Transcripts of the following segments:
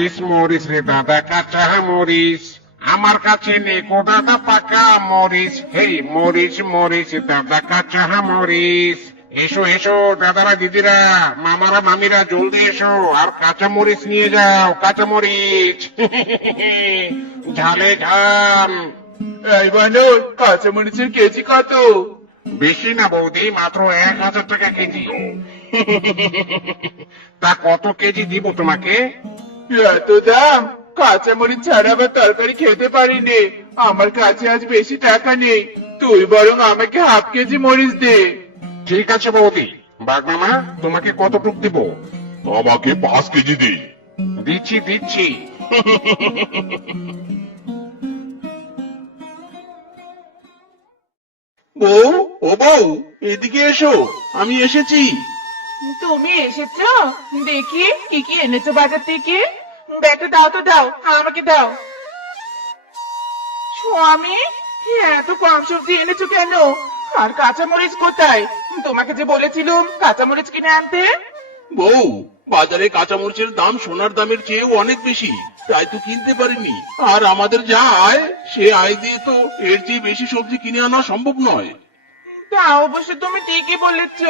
মরিচ মরিচ রে দাদা কাঁচা মরিচ আমার কাছে নেই কো দাদা পাকা মরিচ হেই মরিচ মরিচ দাদা কাঁচা মরিচ এসো এসো দাদারা দিদিরা মামারা মামিরা জলদি এসো। আর কাঁচা মরিচ নিয়ে যাও কাঁচা মরিচ। ঝালে ঝাল। এই বানর কাঁচা মরিচের কেজি কত? বেশি না বৌদি মাত্র এক হাজার টাকা কেজি। তা কত কেজি দিব তোমাকে? এত দাম কাঁচা মরিচ ছাড়া আবার তরকারি খেতে পারিনি। আমার কাছে আজ বেশি টাকা নেই। তুই বরং আমাকে হাফ কেজি মরিচ দে। ঠিক আছে বৌদি। বাঘ মামা তোমাকে কতটুক দিব? আমাকে পাঁচ কেজি দিন দিচ্ছি দিচ্ছি। বউ ও বউ এদিকে এসো। আমি এসেছি। তুমি এসেছ? দেখি কি কি এনেছো বাজার থেকে? ব্যাগটা দাও তো দাও আমাকে দাও। স্বামী এত কম সবজি এনেছো কেন? আর কাঁচামরিচ কোথায়? তোমাকে যে বলেছিলাম কাঁচামরিচ কিনে আনতে। বউ বাজারে কাঁচামরিচের দাম সোনার দামের চেয়েও অনেক বেশি তাই তো কিনতে পারিনি। আর আমাদের যা আয় সে আয় দিয়ে তো এর চেয়ে বেশি সবজি কিনে আনা সম্ভব নয়। তা অবশ্য তুমি ঠিকই বলেছ।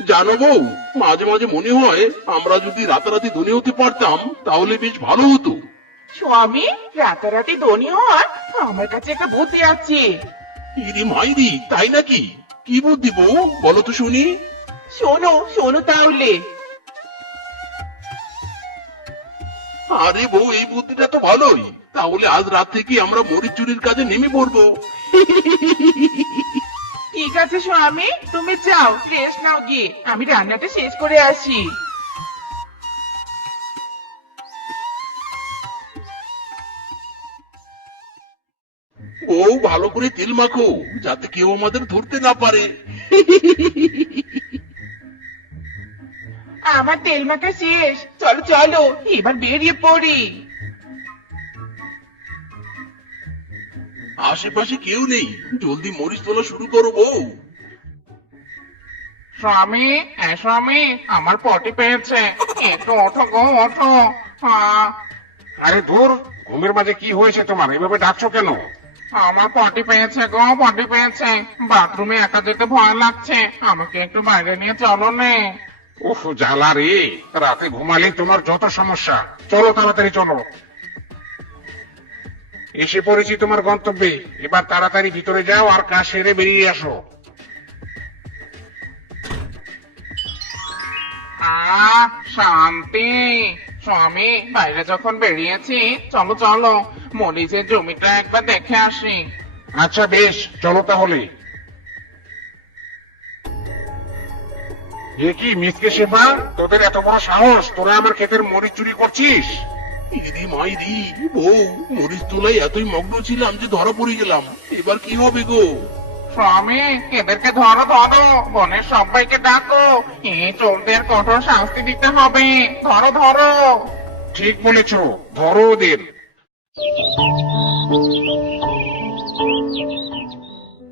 জানো বউ মাঝে মাঝে মনে হয় আমরা যদি রাতারাতি ধনী হতে পারতাম তাহলে বেশ ভালো হতো। স্বামী রাতারাতি ধনী হওয়ার আমার কাছে একটা বুদ্ধি আছে। ইরি মাইরি তাই নাকি? কি বুদ্ধি বউ বলো তো শুনি। শোনো শোনো তাহলে। আরে বউ এই বুদ্ধিটা তো ভালোই। তাহলে আজ রাত থেকে আমরা মরিচ চুরির কাজে নেমে পড়ব। ঠিক আছে স্বামী? তুমি যাও। রেস্ট নাও গিয়ে। আমি রান্নাটা শেষ করে আসি। বউ ভালো করে তেল মাখো যাতে কেউ আমাদের ধরতে না পারে। আমার তেল মাখা শেষ। চলো চলো এবার বেরিয়ে পড়ি। আশেপাশে কেউ নেই। জলদি মরিচ তোলা শুরু করো বউ। স্বামী হ্যাঁ স্বামী আমার পটি পেয়েছে। একটু ওঠো গো ওঠো। আরে দূর ঘুমের মাঝে কি হয়েছে তোমার? এভাবে ডাকছো কেন? আমার পটি পেয়েছে গো পটি পেয়েছে। বাথরুমে একা যেতে ভয় লাগছে। আমাকে একটু বাইরে নিয়ে চলো নে। উফ জ্বালা রে। রাতে ঘুমালে তোমার যত সমস্যা। চলো তাড়াতাড়ি চলো। এসে পড়েছি তোমার গন্তব্যে। এবার তাড়াতাড়ি ভিতরে যাও আর কাজ সেরে বেরিয়ে আসো। শান্তি। স্বামী বাইরে যখন বেরিয়েছি চলো চলো। মরিচের জমিটা একবার দেখে আসি। আচ্ছা বেশ চলো তাহলে। এ কি মিসকে শেফা? তোদের এত বড় সাহস? তোরা আমার ক্ষেতের মরিচ চুরি করছিস? ইরি মাইরি বউ? মরিচ তোলায় এতই মগ্ন ছিলাম যে ধরা পড়ে গেলাম। এবার কি হবে গো? স্বামী এদেরকে ধরো ধরো। বনের সবাইকে ডাকো। এই চোরদের কঠোর শাস্তি দিতে হবে। ধরো ধরো। ঠিক বলেছ ধরো ওদের।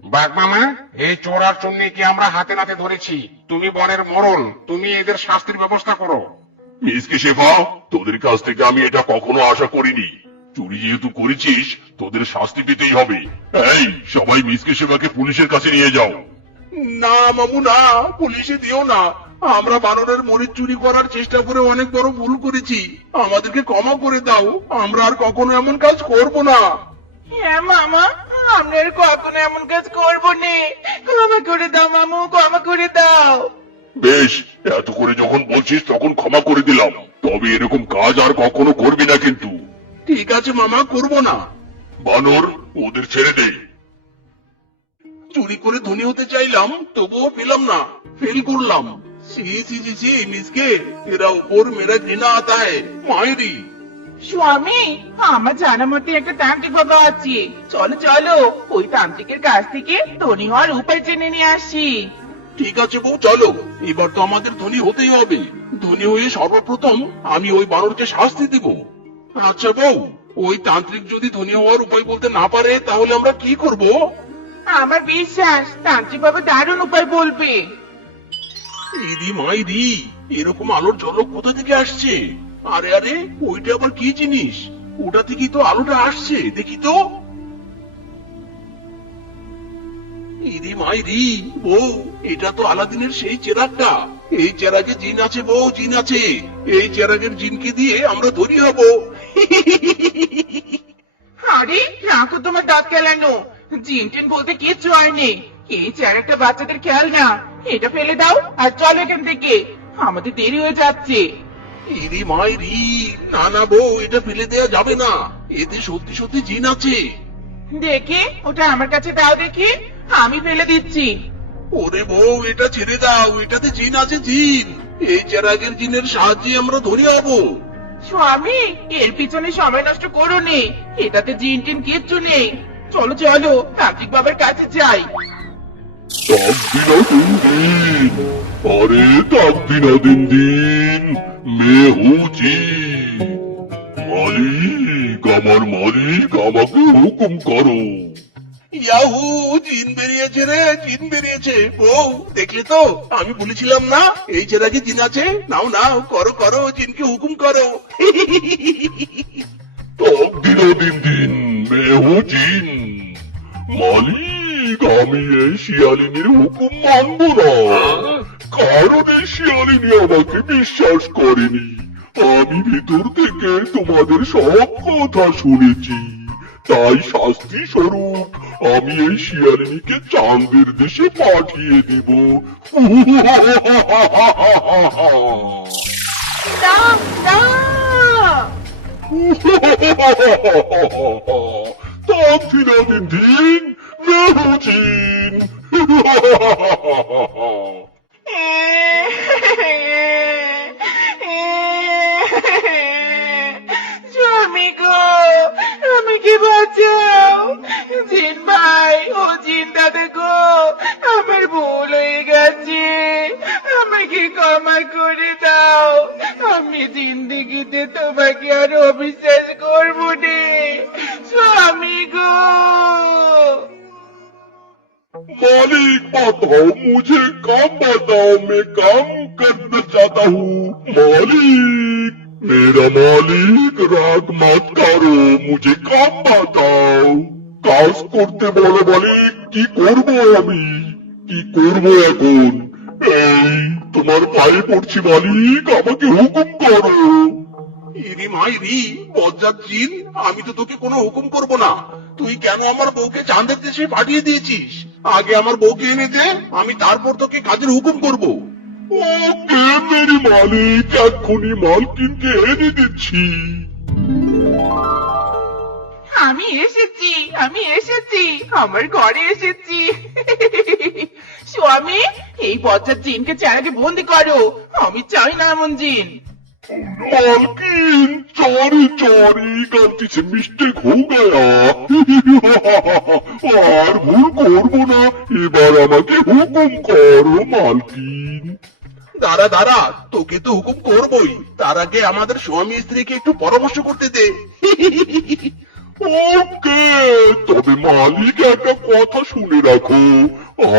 বাঘ মামা এই চোর আর চুন্নিকে আমরা হাতে নাতে ধরেছি? তুমি বনের মরল তুমি এদের শাস্তির ব্যবস্থা করো। মিসকে শেফা তোদের কাছ থেকে আমি এটা কখনো আশা করিনি। চুরি যেহেতু করেছিস তোদের শাস্তি পেতেই হবে। এই সবাই মিসকে শেফাকে পুলিশের কাছে নিয়ে যাও। না মামু না পুলিশে দিও না। আমরা বানরের মরিচ চুরি করার চেষ্টা করে অনেক বড় ভুল করেছি। আমাদেরকে ক্ষমা করে দাও আমরা আর কখনো এমন কাজ করব না। হ্যাঁ মামা আমরা আর কখনো এমন কাজ করব নে। ক্ষমা করে দাও মামু ক্ষমা করে দাও। বেশ এত করে যখন বলছিস তখন ক্ষমা করে দিলাম। তবে এরকম কাজ আর কখনো করবি না কিন্তু। ঠিক আছে মামা করব না। বানর ওদের ছেড়ে দে। চুরি করে ধনী হতে চাইলাম তবুও পেলাম না। ফেল করলাম। সি সি সি সি মিসকে এরা উপর মেরা ঘৃণা আতা है মায়েরি স্বামী আমার জানা মতে একটা তান্ত্রিক বাবা আছে। চলো চলো ওই তান্ত্রিকের কাছ থেকে ধনী হওয়ার উপায় জেনে নিয়ে আসি। ঠিক আছে বউ চলো। এবার তো আমাদের ধনী হতেই হবে। ধনী হয়ে সর্বপ্রথম আমি ওই বানরকে শাস্তি দিব। আচ্ছা বউ ওই তান্ত্রিক যদি ধনী হওয়ার উপায় বলতে না পারে তাহলে আমরা কি করব? আমার বিশ্বাস তান্ত্রিক বাবা দারুণ উপায় বলবে। ইদি মাইরি এরকম আলোর ঝলক কোথা থেকে আসছে? আরে আরে ওইটা আবার কি জিনিস? ওটা থেকেই তো আলোটা আসছে দেখি তো। ইদি মাইরি বউ এটা তো আলাদিনের সেই চেরাগটা। এই চেরাগে জিন আছে বউ জিন আছে। এই চেরাগের জিনকে দিয়ে আমরা ধরি হব। আরে রাখো তোমার দাঁত কেলানো। জিন টিন বলতে কিচ্ছু হয়নি। এই চেহারাটা বাচ্চাদের খেয়াল না। এটা ফেলে দাও আর চলো এখান থেকে। আমাদের দেরি হয়ে যাচ্ছে। ইরি মাইরি না না বউ এটা ফেলে দেওয়া যাবে না। এতে সত্যি সত্যি জিন আছে। দেখি ওটা আমার কাছে দাও দেখি। আমি ফেলে দিচ্ছি। ওরে বউ এটা ছেড়ে দাও এটাতে জিন আছে জিন। এই চেরাগের জিনের সাহায্যে আমরা ধরে হব স্বামী এর পিছনে সময় নষ্ট করো নে এটাতে জিন টিন কিচ্ছু নেই। চলো চলো তান্ত্রিক বাবার কাছে যাই। দিনা দিন দিন আরে তাক দিনা দিন দিন মে হুচি মালিক আমার মালিক আমাকে হুকুম করো। ইয়াহু জিন বেরিয়েছে রে, জিন বেরিয়েছে। বউ, দেখলে তো? আমি বলেছিলাম না, এই জিন আছে, নাও নাও, করো করো, জিনকে হুকুম করো। দিনা দিন দিন মে হুচিন মালিক, আমি এই শিয়ালিনীর হুকুম মানব না। কারণ এই শিয়ালিনী আমাকে বিশ্বাস করেনি। আমি ভিতর থেকে তোমাদের সব কথা শুনেছি। তাই শাস্তি স্বরূপ আমি এই শিয়ালিনীকে চাঁদের দেশে পাঠিয়ে দিব। তান্ত্রিনা দিন দিন মেহুচিন मालिक बताओ मुझे काम बताओ मैं काम करना चाहता हूँ मालिक मेरा मालिक राग मत करो मुझे काम बताओ কাজ করতে বলো মালিক কি করব আমি কি করব এখন এই তোমার পায়ে পড়ছি মালিক আমাকে হুকুম করো ইরি মাইরি বজ্জাত জিন আমি তো তোকে কোনো হুকুম করব না তুই কেন আমার বউকে চাঁদের দেশে পাঠিয়ে দিয়েছিস আগে আমার বউকে এনে দে আমি তারপর তোকে কাজের হুকুম করব। আমি এসেছি আমি এসেছি আমার ঘরে এসেছি। স্বামী এই জিনকে বন্দি করো। আমি চাই না এমন জিন। মালকিন চরি চরি গলতি সে মিস্টেক হো আর ভুল করব না। এবার আমাকে হুকুম করো মালকিন। দাঁড়া দাঁড়া তোকে তো হুকুম করবই। তার আগে আমাদের স্বামী স্ত্রীকে একটু পরামর্শ করতে দে। ওকে তবে মালিক একটা কথা শুনে রাখো।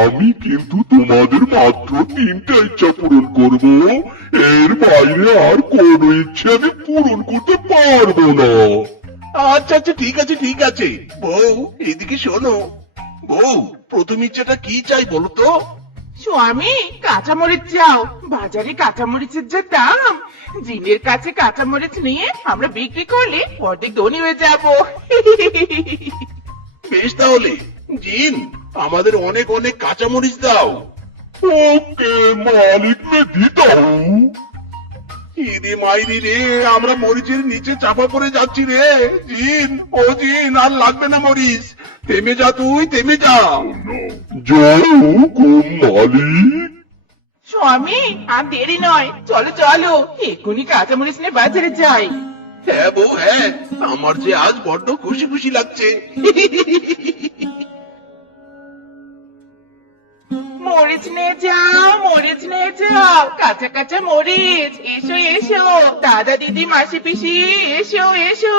আমি কিন্তু তোমাদের মাত্র তিনটা ইচ্ছা পূরণ করব। এর বাইরে আর কোনো ইচ্ছে আমি পূরণ করতে পারব না। আচ্ছা আচ্ছা ঠিক আছে ঠিক আছে। বউ এদিকে শোনো। বউ প্রথম ইচ্ছাটা কি চাই বলো তো? স্বামী কাঁচামরিচ চাও। বাজারে কাঁচামরিচের যা দাম। জিনের কাছে কাঁচামরিচ নিয়ে আমরা বিক্রি করলে অর্ধেক ধনী হয়ে যাব। বেশ তাহলে জিন আমাদের অনেক অনেক কাঁচামরিচ দাও। ওকে মালিক মে দিতা ইরে মাইরি রে আমরা মরিচের নিচে চাপা পড়ে যাচ্ছি রে। জিন ও জিন আর লাগবে না মরিচ। থেমে যা তুই থেমে যা। জয় হুকুম মালিক স্বামী আর দেরি নয়। চলো চলো এক্ষুনি কাঁচামরিচ নিয়ে বাজারে যাই। হ্যাঁ বউ হ্যাঁ আমার যে আজ বড্ড খুশি খুশি লাগছে। মরিচ নিয়ে যাও, মরিচ নিয়ে যাও। কাঁচা কাঁচা মরিচ। এসো এসো। দাদা, দিদি, মাসি, পিসি, এসো এসো।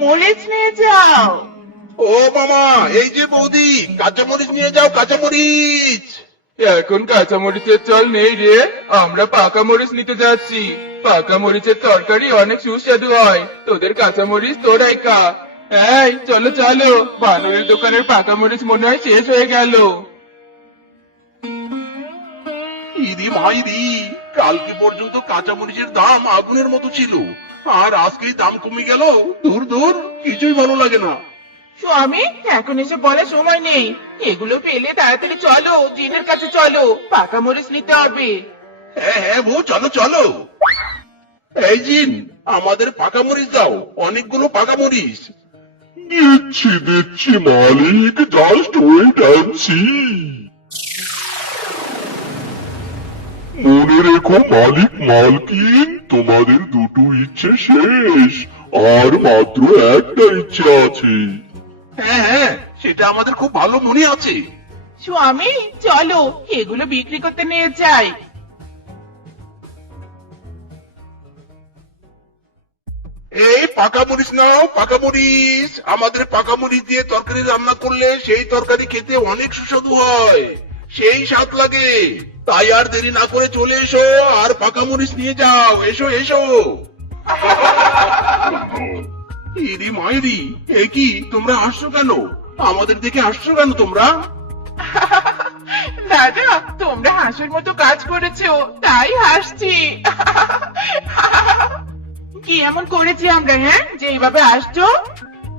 মরিচ নিয়ে যাও। ও মামা, এই যে বৌদি কাঁচামরিচ নিয়ে যাও কাঁচামরিচ এখন কাঁচা মরিচের চল নেই রে, আমরা পাকা মরিচ নিতে যাচ্ছি। পাকা মরিচের তরকারি অনেক সুস্বাদু হয়। তোদের কাঁচা মরিচ তোরাই খা এই, চলো চলো। বানরের দোকানের পাকা মরিচ মনে হয় শেষ হয়ে গেল। মাইরি কালকে পর্যন্ত কাঁচামরিচের দাম আগুনের মতো ছিল। আর আজকেই দাম কমে গেল। দূর দূর কিছুই ভালো লাগে না। স্বামী এখন এসে বলার সময় নেই। এগুলো পেলে তাড়াতাড়ি চলো জিনের কাছে চলো পাকা মরিচ নিতে হবে। হ্যাঁ হ্যাঁ বউ চলো চলো। এই জিন আমাদের পাকা মরিচ দাও অনেকগুলো পাকা মরিচ। দিচ্ছি দিচ্ছি মালিক জাস্ট ওয়েট অ্যান্ড সি মনে রেখো মালিক মালকিন তোমাদের দুটো ইচ্ছে শেষ। আর মাত্র একটা ইচ্ছে আছে। হ্যাঁ হ্যাঁ সেটা আমাদের খুব ভালো মনে আছে। স্বামী চলো এগুলো বিক্রি করতে নিয়ে যাই। এই পাকা মরিচ নাও পাকা মরিচ। আমাদের পাকা মরিচ দিয়ে তরকারি রান্না করলে সেই তরকারি খেতে অনেক সুস্বাদু হয়। সেই স্বাদ লাগে। তাই আর দেরি না করে চলে এসো, আর পাকা মরিচ নিয়ে যাও। এসো এসো। ইরি মাইরি, এ কি, তোমরা হাসছো কেন? আমাদের দেখে হাসছো কেন তোমরা? দাদা তোমরা হাসির মতো কাজ করেছ, তাই হাসছি। কি এমন করেছি আমরা হ্যাঁ? যে এইভাবে আসছো?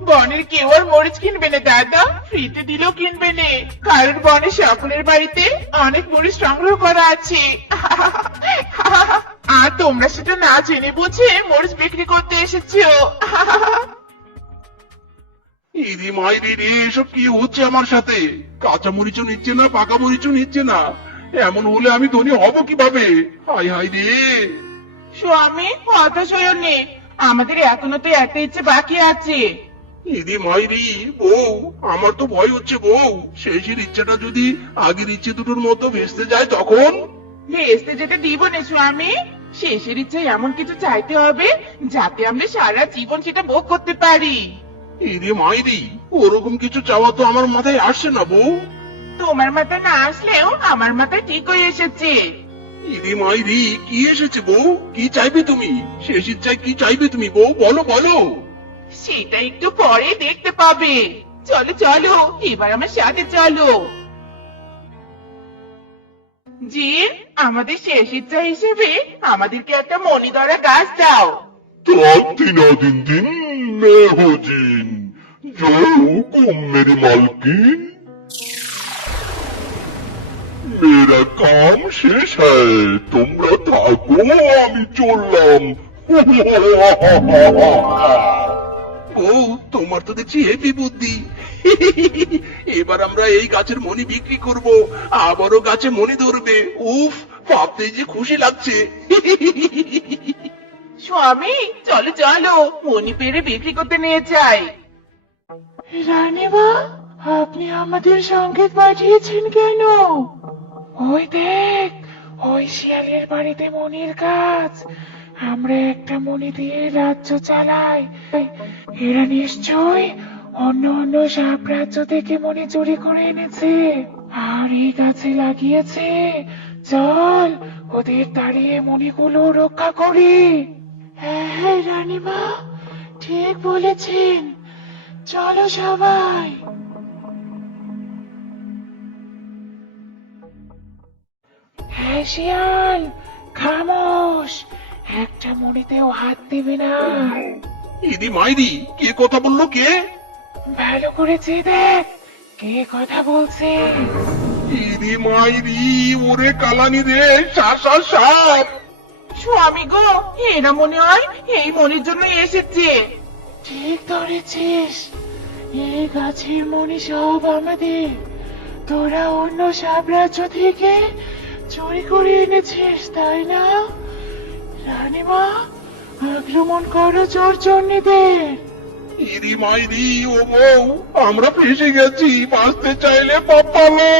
বনের কেউ আর মরিচ কিনবে না দাদা। ফ্রিতে দিলেও কিনবে না। কারণ বনে সকলের বাড়িতে অনেক মরিচ সংগ্রহ করা আছে। আর তোমরা সেটা না জেনে বুঝে মরিচ বিক্রি করতে এসেছ। মাইরি রে এসব কি হচ্ছে আমার সাথে? কাঁচা মরিচও নিচ্ছে না পাকা মরিচও নিচ্ছে না। এমন হলে আমি ধনী হব কীভাবে? হাই হাই রে। স্বামী হতাশ হইও আমাদের এখনও তো একটা ইচ্ছে বাকি আছে। ইদি মাইরি বউ আমার তো ভয় হচ্ছে বউ। শেষের ইচ্ছাটা যদি আগের ইচ্ছে দুটোর মতো ভেস্তে যায় তখন? ভেস্তে যেতে দিব না স্বামী। শেষের ইচ্ছে এমন কিছু চাইতে হবে যাতে আমরা সারা জীবন সেটা ভোগ করতে পারি। ইদি মাইরি ওরকম কিছু চাওয়া তো আমার মাথায় আসছে না বউ। তোমার মাথায় না আসলেও আমার মাথায় ঠিক হয়ে এসেছে। ইদি মাইরি কি এসেছে বউ? কি চাইবে তুমি? শেষ ইচ্ছায় কি চাইবে তুমি বউ? বলো বলো। সেটা একটু পরে দেখতে পাবে। চলো চলো, এবার আমার সাথে চলো। জিন আমাদের শেষ ইচ্ছা হিসেবে আমাদেরকে একটা মণিদরা গাছ দাও। কাম শেষ হয়, তোমরা থাকো, আমি চললাম। ও তোমার তো দেখছি হেভি বুদ্ধি। এবার আমরা এই গাছের মনি বিক্রি করব আবারও গাছে মনি ধরবে। উফ ভাবতে যে খুশি লাগছে। স্বামী চলো চলো মনি পেরে বিক্রি করতে নিয়ে যাই। রানীমা আপনি আমাদের সংকেত পাঠিয়েছেন কেন? ওই দেখ ওই শিয়ালের বাড়িতে মনির কাজ আমরা একটা মনি দিয়ে রাজ্য চালাই। এরা নিশ্চয় অন্য অন্য সাপ রাজ্য থেকে মনি চুরি করে এনেছে। আর এই গাছে লাগিয়েছে। চল, ওদের দাঁড়িয়ে মনিগুলো রক্ষা করি। হ্যাঁ হ্যাঁ রানীমা, ঠিক বলেছেন। চলো সবাই। হ্যাঁ শিয়াল, খামোশ। একটা মনিতেও হাত দিবি না। ইদি মাইরি কে কথা বলল কে? ভালো করে চেয়ে দেখ কে কথা বলছে। ইদি মাইরি ওরে কালানি রে সাপ সাপ সাপ স্বামী গো এরা মনে হয় এই মনির জন্য এসেছে। ঠিক ধরেছিস এই গাছের মনি সব আমাদের। তোরা অন্য সাম্রাজ্য থেকে চুরি করে এনেছিস তাই না? রানীমা আক্রমণ করো চোর চন্নিদের ইরি মাইরি ও বউ, আমরা ফেসে গেছি, বাঁচতে চাইলে পাপালো